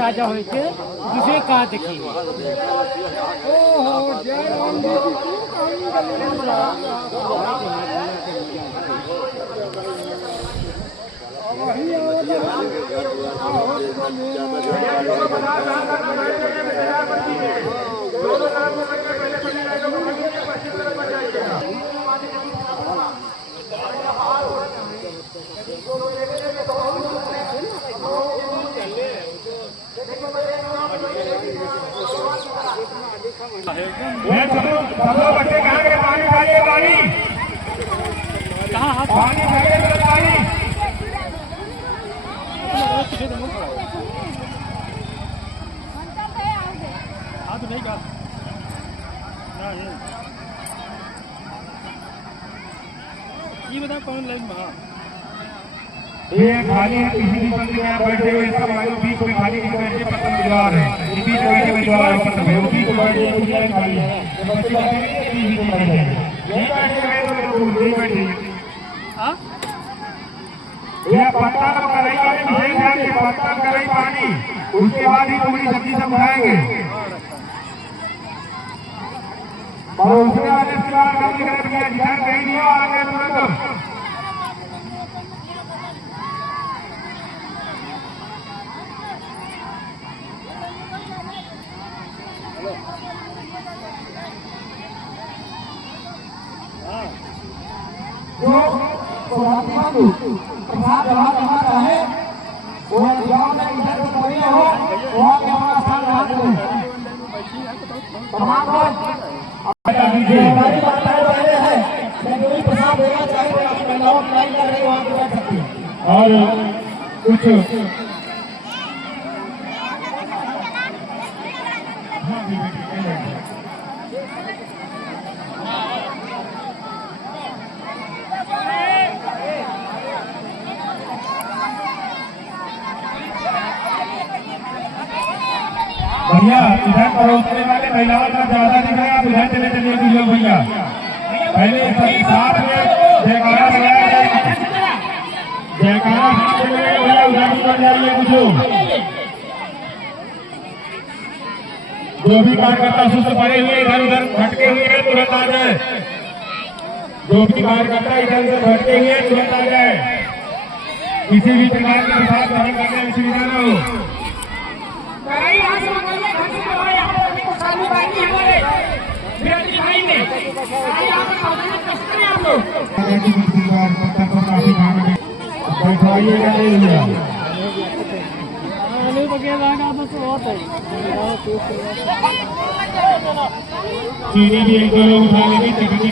राजा हो दूसरे कहा देखी बच्चे कहाँ गए? पानी डालिए, पानी कहाँ? पानी डालिए, पानी हाथ नहीं का ये बता कौन लाइन वहाँ ये खाली है। किसी भी बंद में आप बैठे हुए सब वालों बीच में खाली नहीं बैठे, पतंग उम्मीदवार है बीच में बैठे उम्मीदवार पतंग है उसी को बैठे उसी लाइन खाली है। बच्चे बैठे बीच में बैठे नहीं बैठे हुए तो नहीं बैठे। ये पत्ता तो कराई वाले विशेष ध्यान के पत्ता कराई पानी उसके बाद ही पूरी सब्जी सब खाएंगे और उसके बाद इसके बाद हम निकल गया ध्यान कहीं नहीं आ गया तुरंत प्रसाद जहाँ जहाँ चाहे वो गाँव में इधर से कोई हो वहाँ के हमारा स्थान रहा तमाम हमारी माताएं पहले है कोई प्रसाद देना चाहे तो आप महिलाओं की लाइन लग रही वहाँ पे बैठ सकती है और कुछ भैया इधर परोसने वाले महिलाओं का ज्यादा दिख रहा है। आप इधर चले चलिए कुछ लोग भैया पहले साथ में जयकारा लगाया जाए जयकारा भैया उधर निकल जाइए कुछ लोग जो भी कार्यकर्ता सुस्त पड़े हुए इधर उधर भटके हुए हैं तुरंत आ जाए। जो भी कार्यकर्ता इधर उधर भटके हुए हैं तुरंत आ जाए। किसी भी प्रकार के साथ ग्रहण करने में सुविधा न हो। चीनी भी एक दो लोग उठा लेंगे।